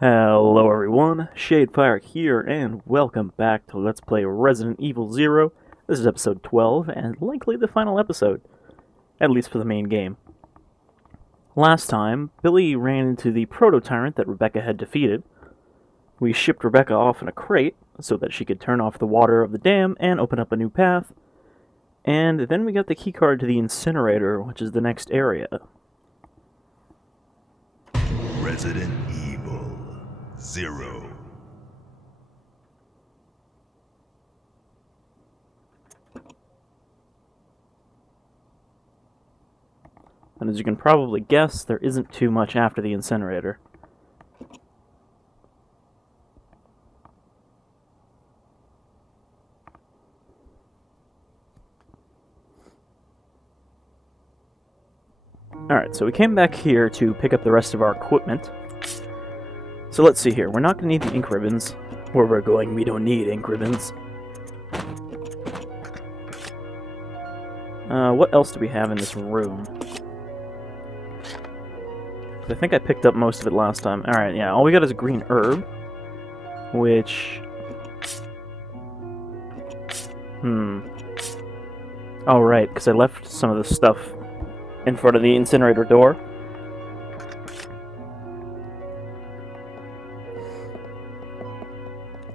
Hello everyone, Shadefyre here, and welcome back to Let's Play Resident Evil 0. This is episode 12, and likely the final episode, at least for the main game. Last time, Billy ran into the proto-tyrant that Rebecca had defeated. We shipped Rebecca off in a crate, so that she could turn off the water of the dam and open up a new path. And then we got the keycard to the Incinerator, which is the next area. Resident Evil 0. And as you can probably guess, there isn't too much after the Incinerator. Alright, so we came back here to pick up the rest of our equipment. So let's see here. We're not going to need the ink ribbons. Where we're going, we don't need ink ribbons. What else do we have in this room? I think I picked up most of it last time. Alright, yeah, all we got is a green herb. Which... Oh, right, because I left some of the stuff in front of the incinerator door.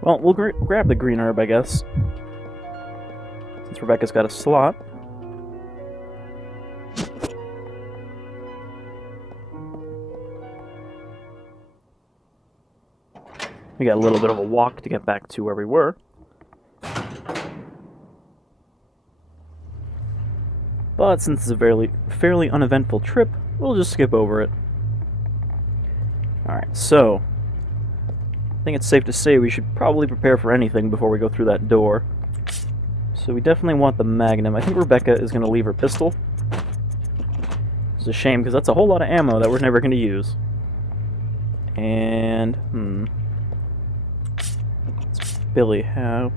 Well, we'll grab the green herb, I guess. Since Rebecca's got a slot. We got a little bit of a walk to get back to where we were. But since it's a fairly uneventful trip, we'll just skip over it. Alright, so... I think it's safe to say we should probably prepare for anything before we go through that door. So we definitely want the Magnum. I think Rebecca is going to leave her pistol. It's a shame, because that's a whole lot of ammo that we're never going to use. And... What's Billy have?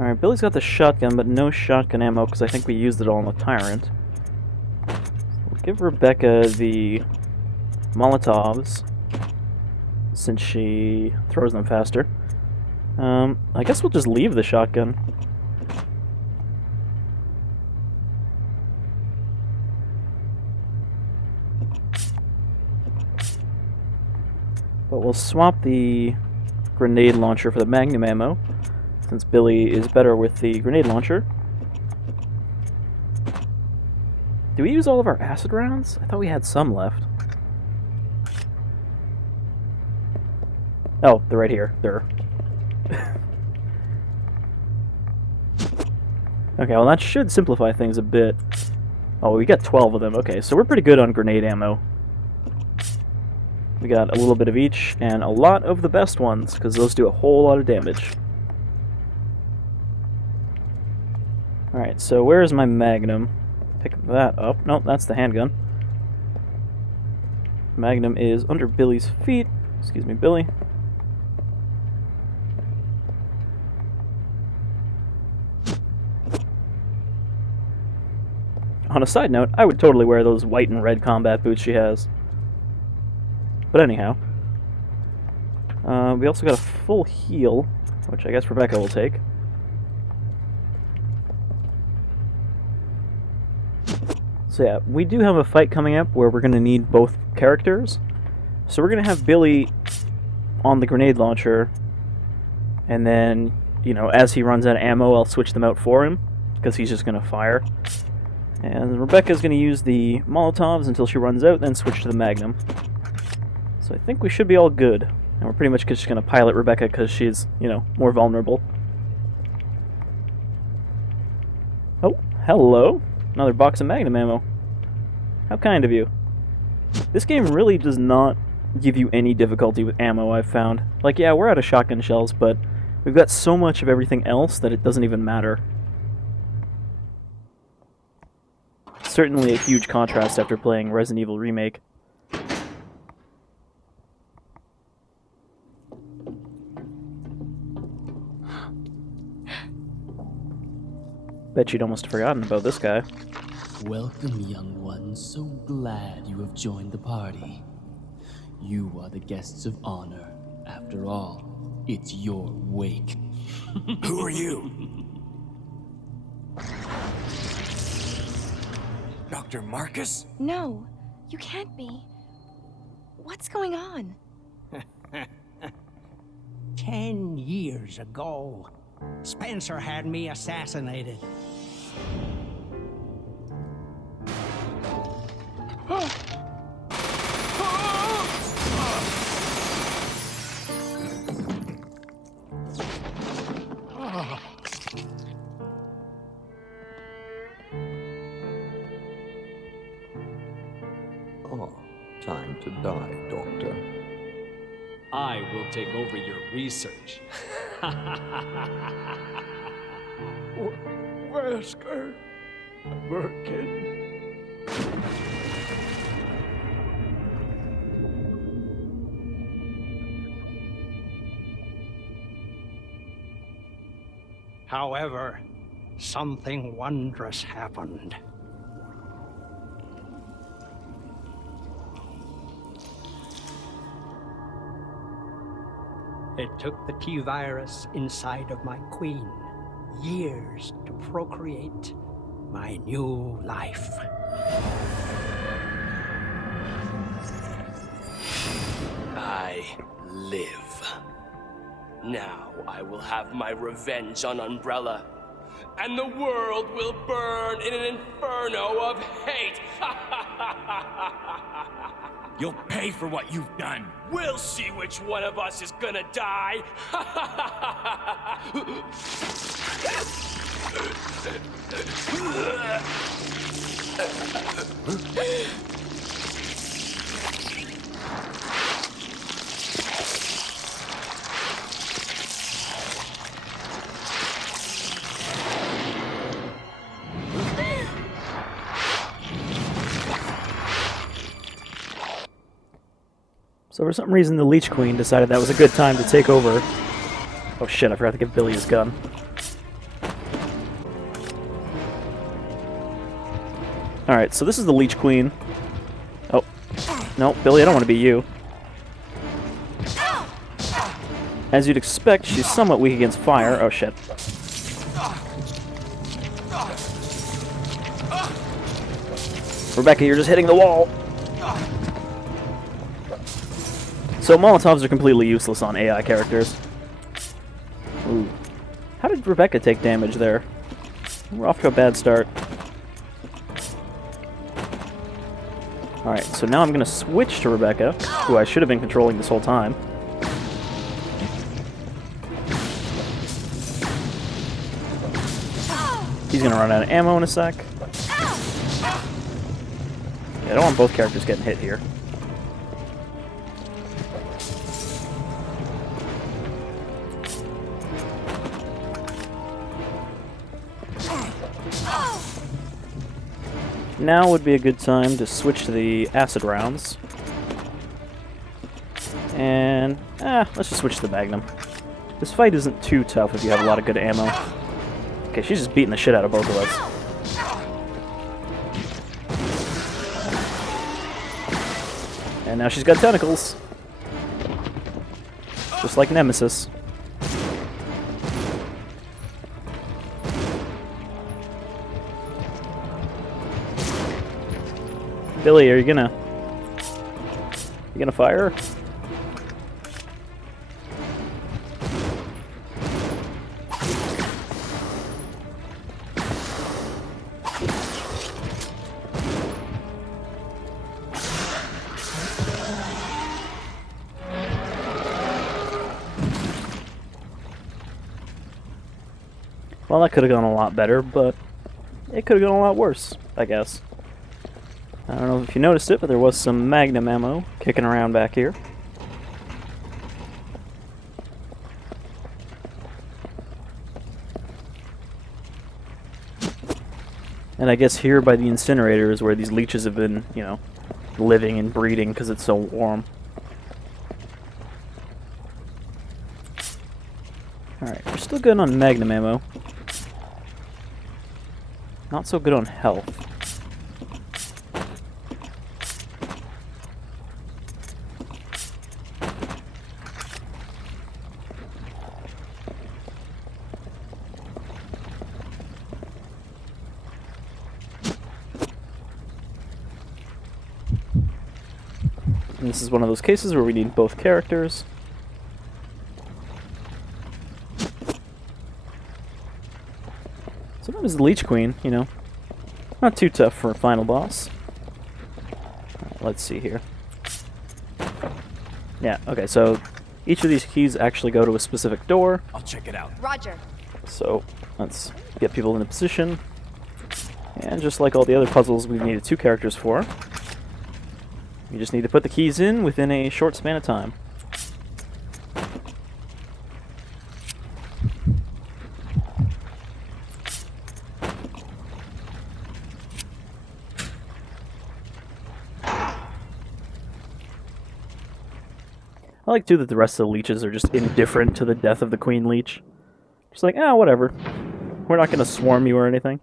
Alright, Billy's got the shotgun, but no shotgun ammo, because I think we used it all on the Tyrant. We'll give Rebecca the Molotovs, since she throws them faster. I guess we'll just leave the shotgun. But we'll swap the grenade launcher for the Magnum ammo, since Billy is better with the grenade launcher. Do we use all of our acid rounds? I thought we had some left. Oh, they're right here. They're... Okay, well that should simplify things a bit. Oh, we got 12 of them. Okay, so we're pretty good on grenade ammo. We got a little bit of each, and a lot of the best ones, because those do a whole lot of damage. Alright, so where is my Magnum? Pick that up. Nope, that's the handgun. Magnum is under Billy's feet. Excuse me, Billy. On a side note, I would totally wear those white and red combat boots she has. But anyhow. We also got a full heal, which I guess Rebecca will take. So yeah, we do have a fight coming up where we're going to need both characters. So we're going to have Billy on the grenade launcher, and then, you know, as he runs out of ammo, I'll switch them out for him, because he's just going to fire. And Rebecca's going to use the Molotovs until she runs out, then switch to the Magnum. So I think we should be all good. And we're pretty much just going to pilot Rebecca because she's, you know, more vulnerable. Oh, hello. Another box of Magnum ammo. How kind of you. This game really does not give you any difficulty with ammo, I've found. Like, yeah, we're out of shotgun shells, but we've got so much of everything else that it doesn't even matter. Certainly a huge contrast after playing Resident Evil Remake. Bet you'd almost forgotten about this guy. Welcome, young one. So glad you have joined the party. You are the guests of honor. After all, it's your wake. Who are you? Dr. Marcus? No, you can't be. What's going on? 10 years ago, Spencer had me assassinated. Oh, time to die, Doctor. I will take over your research. Wesker, Birkin. However, something wondrous happened. It took the T-virus inside of my queen years to procreate my new life. I live. Now I will have my revenge on Umbrella, and the world will burn in an inferno of hate. You'll pay for what you've done. We'll see which one of us is gonna die. So for some reason, the Leech Queen decided that was a good time to take over. Oh shit, I forgot to give Billy his gun. Alright, so this is the Leech Queen. Oh. No, Billy, I don't want to be you. As you'd expect, she's somewhat weak against fire. Oh shit. Rebecca, you're just hitting the wall! So Molotovs are completely useless on AI characters. Ooh. How did Rebecca take damage there? We're off to a bad start. Alright, so now I'm going to switch to Rebecca, who I should have been controlling this whole time. He's going to run out of ammo in a sec. Yeah, I don't want both characters getting hit here. Now would be a good time to switch to the acid rounds. And, let's just switch to the Magnum. This fight isn't too tough if you have a lot of good ammo. Okay, she's just beating the shit out of both of us. And now she's got tentacles. Just like Nemesis. Billy, are you gonna fire? Well, that could have gone a lot better, but it could have gone a lot worse, I guess. I don't know if you noticed it, but there was some Magnum ammo kicking around back here. And I guess here by the Incinerator is where these leeches have been, you know, living and breeding because it's so warm. Alright, we're still good on Magnum ammo. Not so good on health. And this is one of those cases where we need both characters. Sometimes the Leech Queen, you know, not too tough for a final boss. Let's see here. Yeah, okay, so each of these keys actually go to a specific door. I'll check it out. Roger. So let's get people in a position. And just like all the other puzzles we've needed 2 characters for, you just need to put the keys in within a short span of time. I like, too, that the rest of the leeches are just indifferent to the death of the Queen Leech. Just like, whatever. We're not going to swarm you or anything.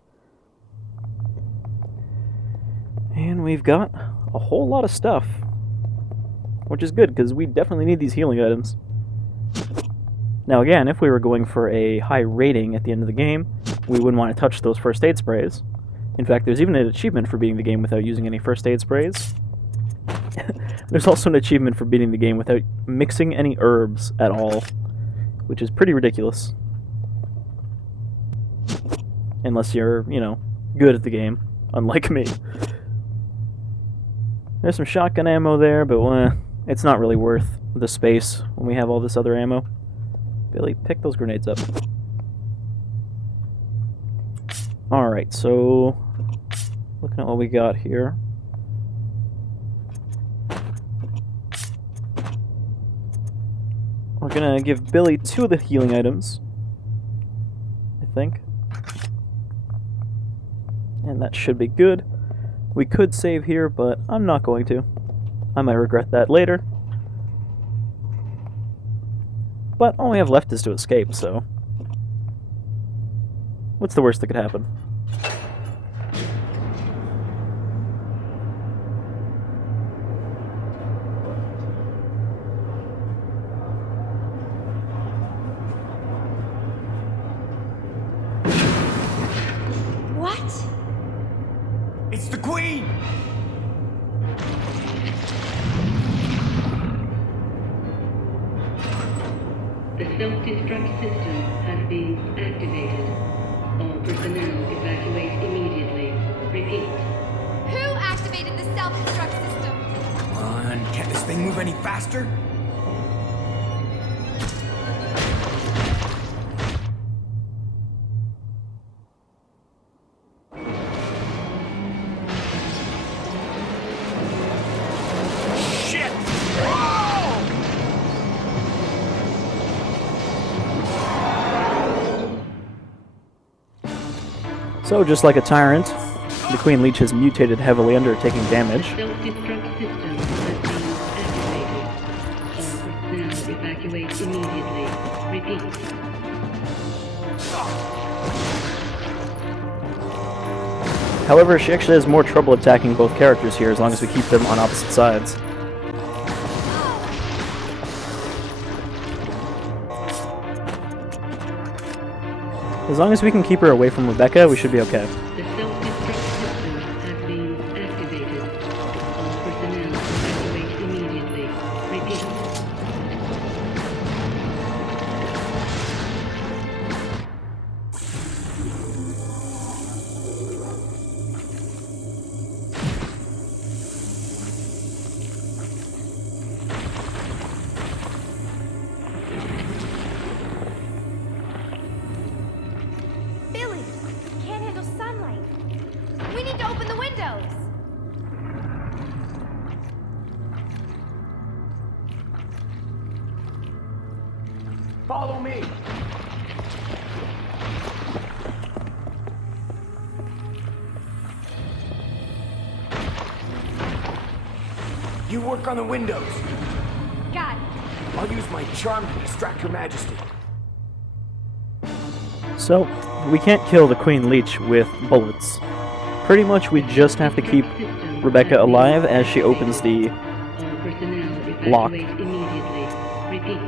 And we've got a whole lot of stuff. Which is good, because we definitely need these healing items. Now again, if we were going for a high rating at the end of the game, we wouldn't want to touch those first aid sprays. In fact, there's even an achievement for beating the game without using any first aid sprays. There's also an achievement for beating the game without mixing any herbs at all, which is pretty ridiculous. Unless you're, you know, good at the game, unlike me. There's some shotgun ammo there, but it's not really worth the space when we have all this other ammo. Billy, pick those grenades up. Alright, so looking at what we got here. We're gonna give Billy 2 of the healing items, I think. And that should be good. We could save here, but I'm not going to. I might regret that later. But all we have left is to escape, so what's the worst that could happen? What? It's the Queen! The self-destruct system has been activated. All personnel evacuate immediately. Repeat. Who activated the self-destruct system? Come on, can't this thing move any faster? Shit! So, just like a tyrant, the Queen Leech has mutated heavily under taking damage. Self-destruct system has been activated. All personnel evacuate immediately. Repeat. However, she actually has more trouble attacking both characters here as long as we keep them on opposite sides. As long as we can keep her away from Rebecca, we should be okay. The self-destruct system has been activated. All personnel evacuate immediately. Repeat. Billy, can't handle sunlight. We need to open the windows. Follow me! You work on the windows. Got it. I'll use my charm to distract Her Majesty. So, we can't kill the Queen Leech with bullets. Pretty much we just have to keep Rebecca alive as she opens the lock.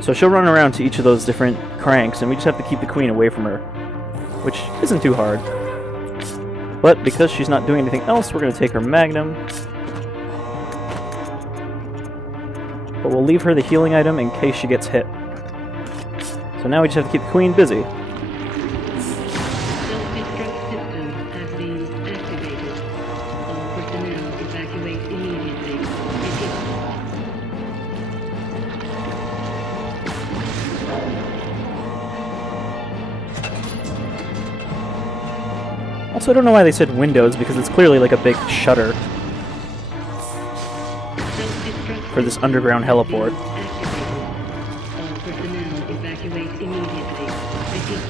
So she'll run around to each of those different cranks, and we just have to keep the Queen away from her. Which isn't too hard. But because she's not doing anything else, we're going to take her Magnum. but we'll leave her the healing item in case she gets hit. So now we just have to keep the queen busy. Self-destruct system has been activated. All personnel evacuate immediately. Repeat. Also, I don't know why they said windows, because it's clearly like a big shutter for this underground heliport. Activated. All personnel evacuate immediately. Repeat.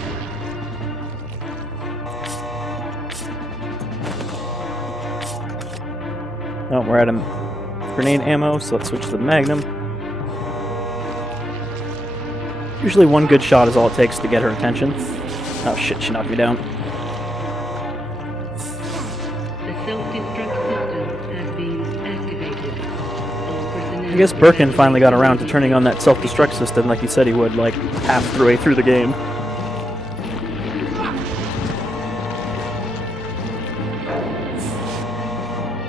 Oh, we're out of grenade ammo, so let's switch to the Magnum. Usually one good shot is all it takes to get her attention. Oh shit, she knocked me down. The self-destruct system has been activated. All personnel I guess Birkin finally got around to evacuate turning on that self-destruct system like he said he would, like, half the way through the game.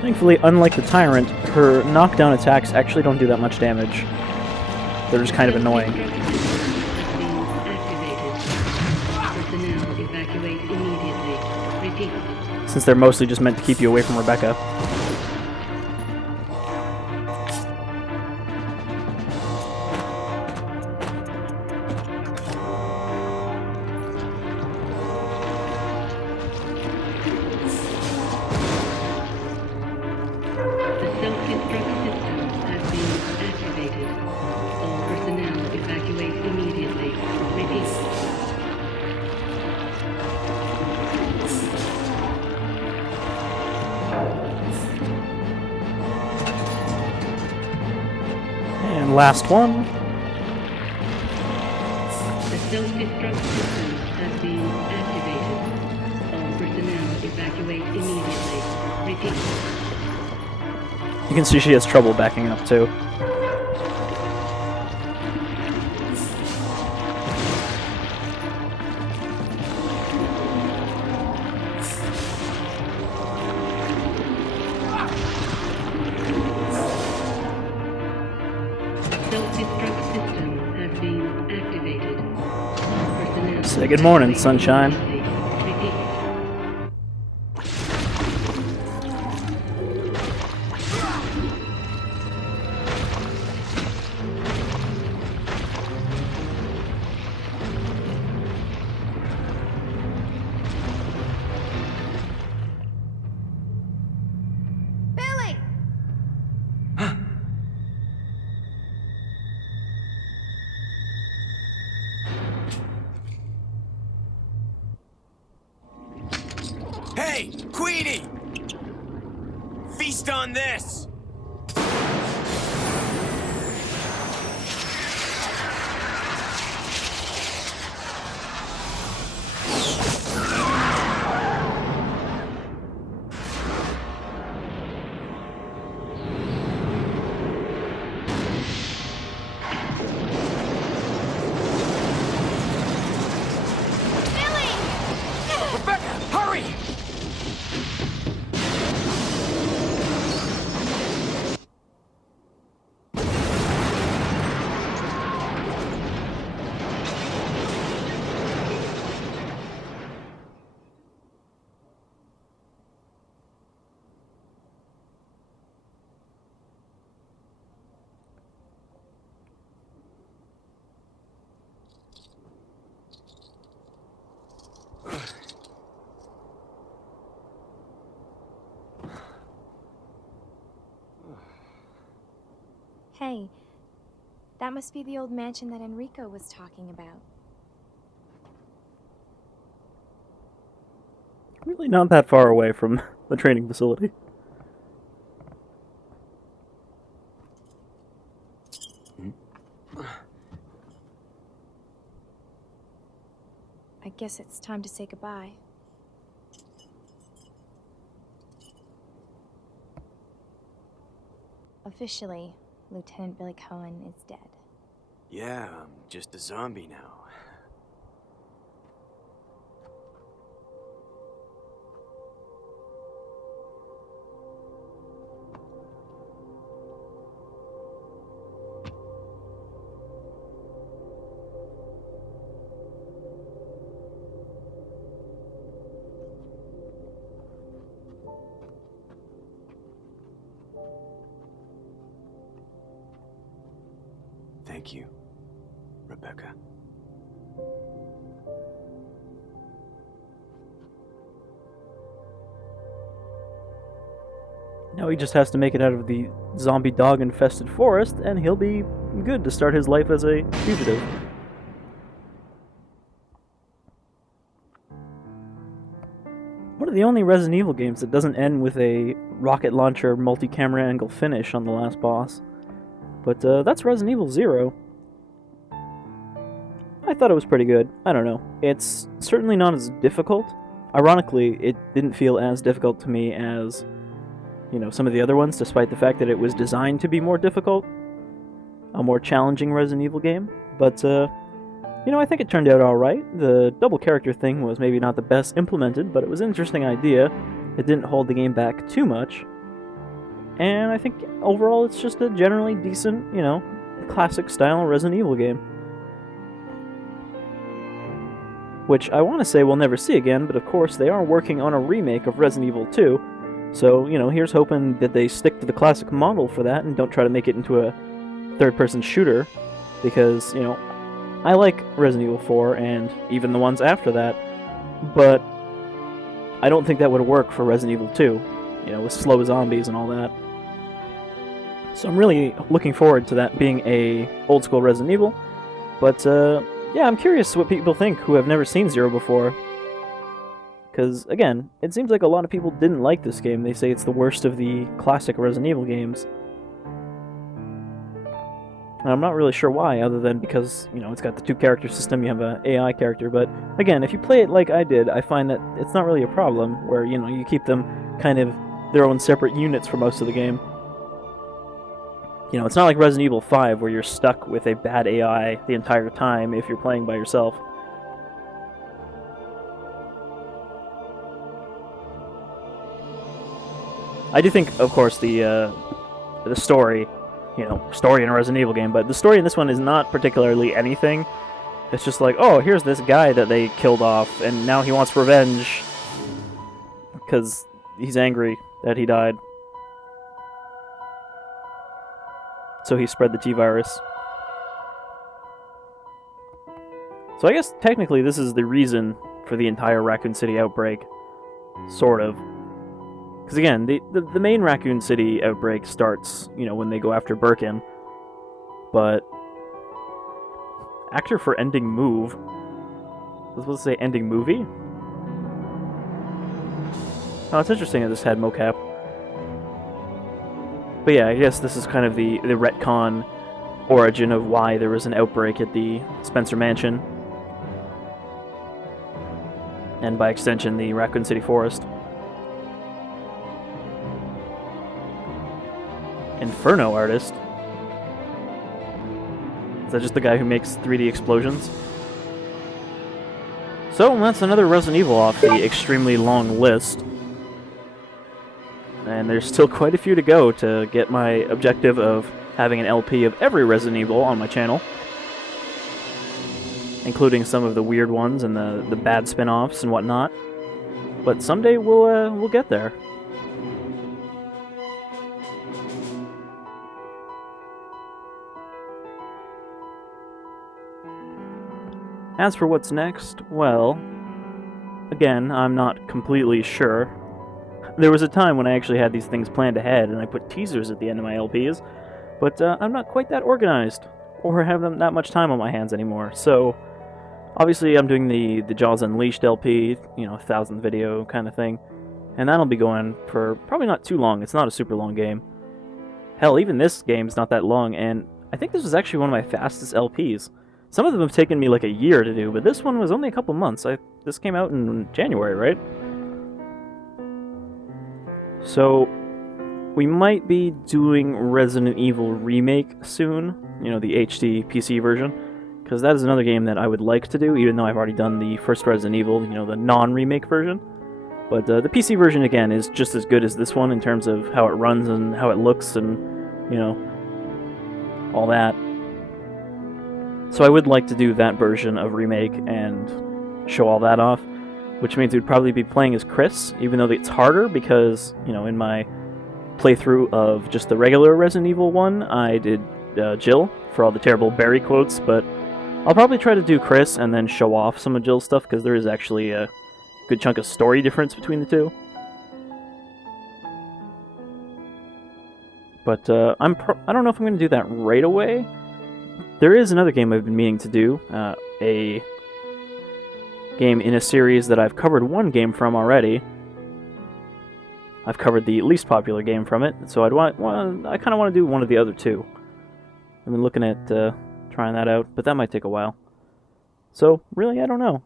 Thankfully, unlike the Tyrant, her knockdown attacks actually don't do that much damage. They're just kind of annoying. Personnel evacuate immediately. Repeat. Since they're mostly just meant to keep you away from Rebecca. The self-destruct system has been activated. All personnel evacuate immediately. Repeat. And last one. The self-destruct system has been activated. All personnel evacuate immediately. Repeat. You can see she has trouble backing up too. Self-destruct system has been activated. All personnel Say good morning, evacuate sunshine. immediately. Repeat. Billy! Hey, Queenie! Feast on this! Billy! Rebecca, hurry! Hey, that must be the old mansion that Enrico was talking about. Really not that far away from the training facility. I guess it's time to say goodbye. Officially, Lieutenant Billy Cohen is dead. Yeah, I'm just a zombie now. Thank you, Rebecca. Now he just has to make it out of the zombie dog-infested forest, and he'll be good to start his life as a fugitive. One of the only Resident Evil games that doesn't end with a rocket launcher multi-camera angle finish on the last boss. But that's Resident Evil 0. I thought it was pretty good. I don't know. It's certainly not as difficult. Ironically, it didn't feel as difficult to me as, you know, some of the other ones, despite the fact that it was designed to be more difficult. A more challenging Resident Evil game. But, you know, I think it turned out alright. The double character thing was maybe not the best implemented, but it was an interesting idea. It didn't hold the game back too much. And I think overall it's just a generally decent, you know, classic style Resident Evil game. Which I want to say we'll never see again, but of course they are working on a remake of Resident Evil 2. So, you know, here's hoping that they stick to the classic model for that and don't try to make it into a third-person shooter. Because, you know, I like Resident Evil 4 and even the ones after that, but I don't think that would work for Resident Evil 2, you know, with slow zombies and all that. So I'm really looking forward to that being a old-school Resident Evil, but, yeah, I'm curious what people think who have never seen Zero before. Because, again, it seems like a lot of people didn't like this game. They say it's the worst of the classic Resident Evil games. And I'm not really sure why, other than because, you know, it's got the two-character system, you have an AI character, but, again, if you play it like I did, I find that it's not really a problem, where, you know, you keep them kind of their own separate units for most of the game. You know, it's not like Resident Evil 5, where you're stuck with a bad AI the entire time if you're playing by yourself. I do think, of course, the story, you know, story in a Resident Evil game, but the story in this one is not particularly anything. It's just like, oh, here's this guy that they killed off, and now he wants revenge because he's angry that he died. So he spread the T-virus. So I guess technically this is the reason for the entire Raccoon City outbreak. Sort of. Because again, the main Raccoon City outbreak starts, you know, when they go after Birkin. But actor for ending move. I was supposed to say ending movie? Oh, it's interesting that this had mocap. But yeah, I guess this is kind of the retcon origin of why there was an outbreak at the Spencer Mansion. And by extension, the Raccoon City Forest. Inferno artist? Is that just the guy who makes 3D explosions? So, that's another Resident Evil off the extremely long list. And there's still quite a few to go to get my objective of having an LP of every Resident Evil on my channel. Including some of the weird ones and the bad spin-offs and whatnot. But someday we'll get there. As for what's next, well, again, I'm not completely sure. There was a time when I actually had these things planned ahead, and I put teasers at the end of my LPs, but I'm not quite that organized, or have that much time on my hands anymore, so obviously I'm doing the Jaws Unleashed LP, you know, 1,000 video kind of thing, and that'll be going for probably not too long. It's not a super long game. Hell, even this game's not that long, and I think this was actually one of my fastest LPs. Some of them have taken me like a year to do, but this one was only a couple months. This came out in January, right? So, we might be doing Resident Evil Remake soon, you know, the HD PC version, because that is another game that I would like to do, even though I've already done the first Resident Evil, you know, the non-remake version. But the PC version, again, is just as good as this one in terms of how it runs and how it looks and, you know, all that. So I would like to do that version of Remake and show all that off, which means we'd probably be playing as Chris, even though it's harder because, you know, in my playthrough of just the regular Resident Evil 1, I did Jill for all the terrible Barry quotes, but I'll probably try to do Chris and then show off some of Jill's stuff, because there is actually a good chunk of story difference between the two. But I don't know if I'm going to do that right away. There is another game I've been meaning to do, a game in a series that I've covered one game from already. I've covered the least popular game from it, so I kind of want to do one of the other two. I've been looking at trying that out, but that might take a while. So, really, I don't know.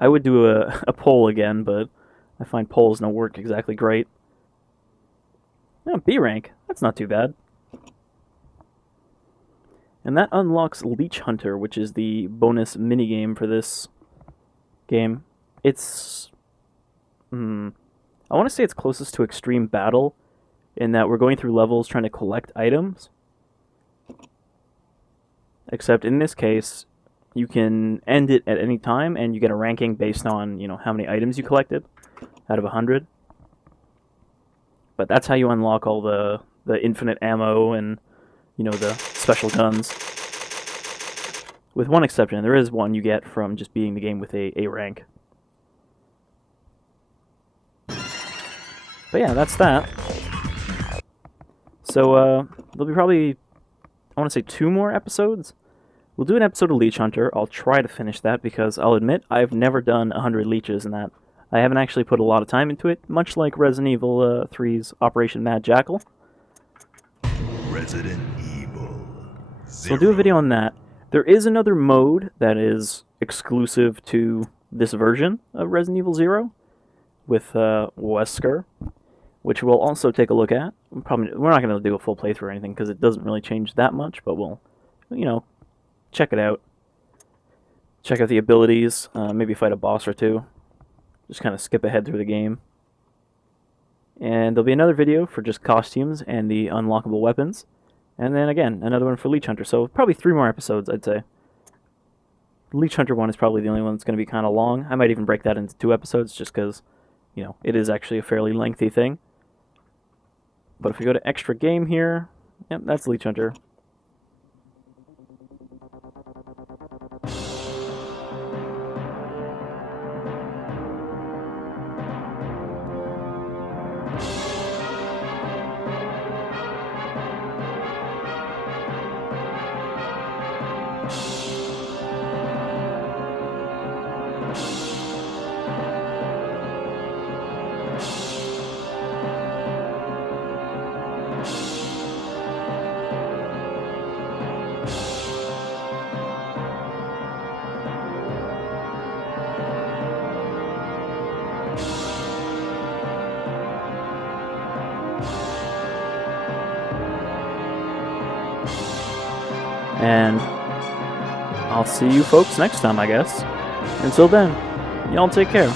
I would do a poll again, but I find polls don't work exactly great. Oh, B rank. That's not too bad. And that unlocks Leech Hunter, which is the bonus minigame for this game. It's... I want to say it's closest to Extreme Battle, in that we're going through levels trying to collect items. Except in this case, you can end it at any time, and you get a ranking based on, you know, how many items you collected out of 100. But that's how you unlock all the infinite ammo and, you know, the special guns. With one exception, there is one you get from just beating the game with a rank. But yeah, that's that. So, there'll be probably, I want to say 2 more episodes. We'll do an episode of Leech Hunter. I'll try to finish that, because I'll admit I've never done 100 leeches in that. I haven't actually put a lot of time into it, much like Resident Evil 3's Operation Mad Jackal. Resident Evil 0. So I'll do a video on that. There is another mode that is exclusive to this version of Resident Evil 0 with Wesker, which we'll also take a look at. We're not going to do a full playthrough or anything, because it doesn't really change that much, but we'll, you know, check it out. Check out the abilities, maybe fight a boss or two. Just kind of skip ahead through the game. And there'll be another video for just costumes and the unlockable weapons. And then again, another one for Leech Hunter. So probably 3 more episodes, I'd say. The Leech Hunter one is probably the only one that's going to be kind of long. I might even break that into 2 episodes, just because, you know, it is actually a fairly lengthy thing. But if we go to extra game here, yep, that's Leech Hunter. And I'll see you folks next time, I guess. Until then, y'all take care.